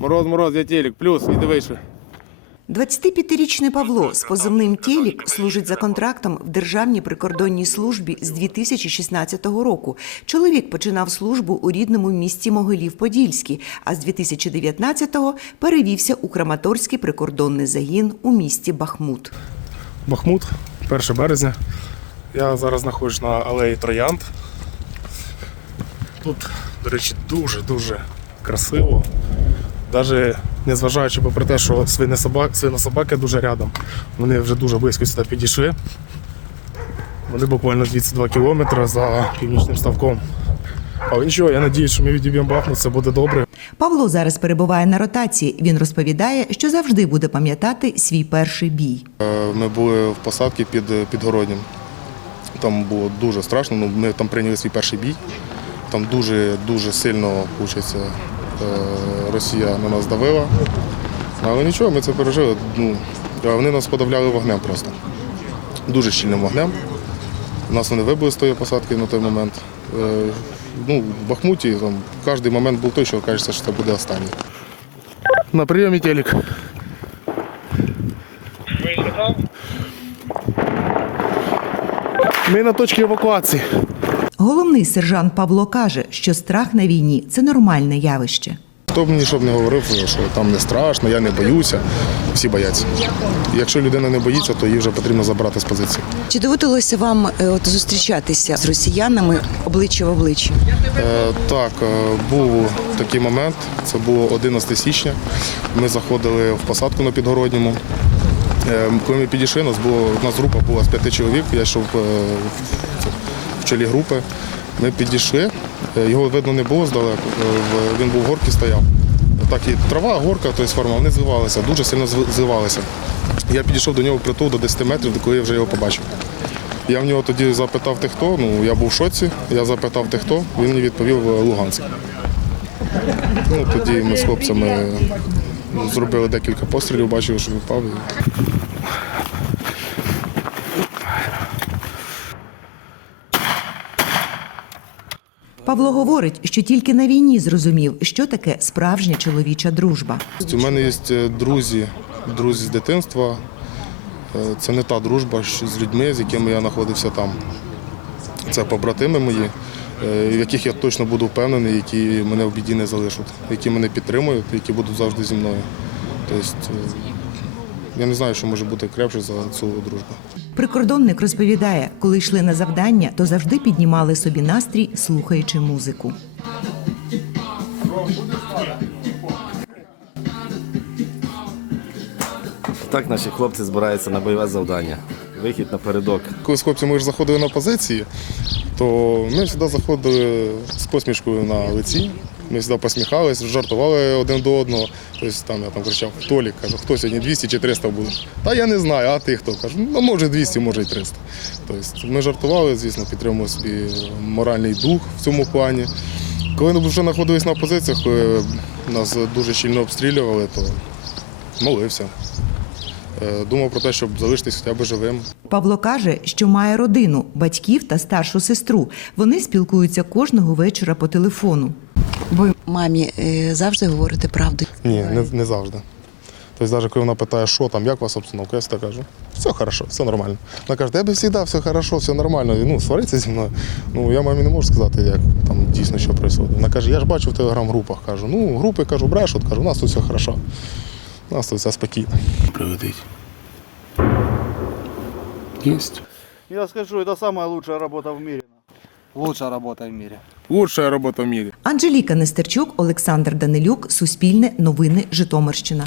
Мороз, мороз, я телек, плюс, іди вище. 25-річний Павло з позивним Тілік служить за контрактом в Державній прикордонній службі з 2016 року. Чоловік починав службу у рідному місті Могилів-Подільський, а з 2019-го перевівся у Краматорський прикордонний загін у місті Бахмут. Бахмут, 1 березня. Я зараз знаходжусь на алеї Троянд. Тут, до речі, дуже-дуже красиво. Навіть незважаючи попри те, що свинособак, свинособаки дуже рядом, вони вже дуже близько сюди підійшли. Вони буквально 22 кілометри за північним ставком. Але нічого, я сподіваюся, що ми відіб'ємо Бахмут, це буде добре. Павло зараз перебуває на ротації. Він розповідає, що завжди буде пам'ятати свій перший бій. Е, Ми були в посадці під Підгороднім. Там було дуже страшно. Ну, ми там прийняли свій перший бій. Там дуже дуже сильно виходить, Росія на нас давила. Але нічого, ми це пережили. Ну, вони нас подавляли вогнем просто. Дуже щільним вогнем. Нас вони вибили з тої посадки на той момент. Е, Ну, в Бахмуті там кожен момент був той, що кажеться, що це буде останній. На прийомі телек. Ми на точці евакуації. Головний сержант Павло каже, що страх на війні це нормальне явище. Хто б мені щоб не говорив, що там не страшно, я не боюся. Всі бояться. Якщо людина не боїться, то її вже потрібно забрати з позиції. Чи доводилося вам е, от, зустрічатися з росіянами обличчя в обличчя? Е, так, е, був такий момент. Це було 11 січня. Ми заходили в посадку на підгородньому. Е, коли ми підійшли, нас було у нас група була з п'яти чоловік. Я йшов е, в- в чолі групи. Ми підійшли, е, його видно не було здалеку. е, Він був в горці стояв. Так і трава, горка, тобто форма, вони зливалися, дуже сильно зливалися. Я підійшов до нього в притул до 10 метрів, коли я вже його побачив. Я в нього тоді запитав, ти хто. Ну, я був в шоці, я запитав, ти хто. Він мені відповів «Е, Луганськ. Ну, тоді ми з хлопцями зробили декілька пострілів, бачив, що він впав. Павло говорить, що тільки на війні зрозумів, що таке справжня чоловіча дружба. У мене є е, друзі, друзі з дитинства. Е, Це не та дружба з людьми, з якими я знаходився там. Це побратими мої, е, в яких я точно буду впевнений, які мене в біді не залишать, які мене підтримують, які будуть завжди зі мною. Тобто, я не знаю, що може бути крепше за цю дружбу. Прикордонник розповідає, коли йшли на завдання, то завжди піднімали собі настрій, слухаючи музику. Так наші хлопці збираються на бойове завдання. Вихід напередок. Коли з хлопцями ж заходили на позиції, то ми завжди заходили з посмішкою на лиці. Ми завжди посміхались, жартували один до одного. Тобто там я там кричав, Толік, кажу, хто сьогодні 200 чи 300 буде? Та я не знаю, а ти хто? Кажу, ну може 200, може й 300. Тобто ми жартували, звісно, підтримували собі моральний дух в цьому плані. Коли ми вже знаходились на позиціях, коли нас дуже щільно обстрілювали, то молився. Е, Думав про те, щоб залишитись хоча б живим. Павло каже, що має родину, батьків та старшу сестру. Вони спілкуються кожного вечора по телефону. Ви мамі е, завжди говорите правду. Ні, не, не завжди. Тобто, навіть коли вона питає, що там, як у вас обстановка, я завжди кажу, все хорошо, все нормально. Вона каже, тебе завжди все хорошо, все нормально. І, ну, свариться зі мною. Ну, я мамі не можу сказати, як там дійсно що відбувається. Вона каже, я ж бачу в телеграм-групах. Кажу, ну, групи кажу, брешуть, кажу, у нас тут все хорошо. У нас тут все спокійно. Приведіть. Єсть. Я скажу, это самая лучшая работа в мире. Лучшая работа в мире. Лучшая робота в мірі. Анжеліка Нестерчук, Олександр Данилюк, Суспільне, Новини, Житомирщина.